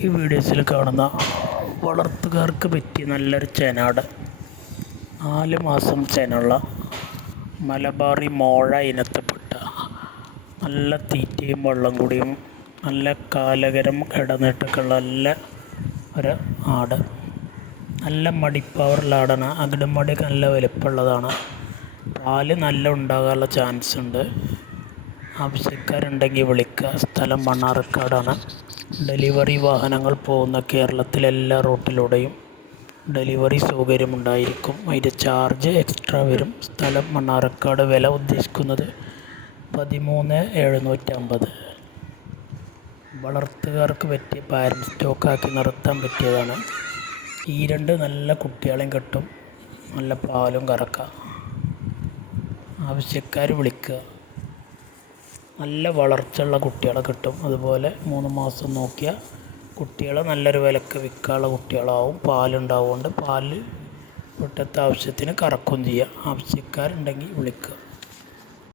ഈ വീഡിയോസിൽ കാണുന്ന വളർത്തുകാർക്ക് പറ്റിയ നല്ലൊരു ചെനാട് 4 മാസം ചെനുള്ള മലബാറി മോഴ ഇനത്തിൽപ്പെട്ട നല്ല തീറ്റയും വെള്ളം കൂടിയും നല്ല കാലകരം ഇടനീട്ടൊക്കെ ഉള്ള നല്ല ഒരു ആട്. നല്ല മടിപ്പവറുള്ള ആടാണ്. അകിടുമടിയൊക്കെ നല്ല വലിപ്പമുള്ളതാണ്. പാല് നല്ല ഉണ്ടാകാനുള്ള ചാൻസ് ഉണ്ട്. ആവശ്യക്കാരുണ്ടെങ്കിൽ വിളിക്കുക. സ്ഥലം മണ്ണാർക്കാടാണ്. ഡെലിവറി വാഹനങ്ങൾ പോകുന്ന കേരളത്തിലെ എല്ലാ റൂട്ടിലൂടെയും ഡെലിവറി സൗകര്യമുണ്ടായിരിക്കും. അതിൻ്റെ ചാർജ് എക്സ്ട്രാ വരും. സ്ഥലം മണ്ണാർക്കാട്. വില ഉദ്ദേശിക്കുന്നത് 13,750. വളർത്തുകാർക്ക് പറ്റിയ പാരൻറ് സ്റ്റോക്കാക്കി നിർത്താൻ പറ്റിയതാണ്. ഈ രണ്ട് നല്ല കുട്ടികളെയും കിട്ടും. നല്ല പാലും കറക്കാം. ആവശ്യക്കാർ വിളിക്കുക. നല്ല വളർച്ചയുള്ള കുട്ടികളെ കിട്ടും. അതുപോലെ 3 മാസം നോക്കിയ കുട്ടികളെ നല്ലൊരു വിലക്ക് വിൽക്കാനുള്ള കുട്ടികളാവും. പാലുണ്ടാവുകൊണ്ട് പാല് വീട്ടിലത്തെ ആവശ്യത്തിന് കറക്കുകയും ചെയ്യാം. ആവശ്യക്കാരുണ്ടെങ്കിൽ വിളിക്കുക.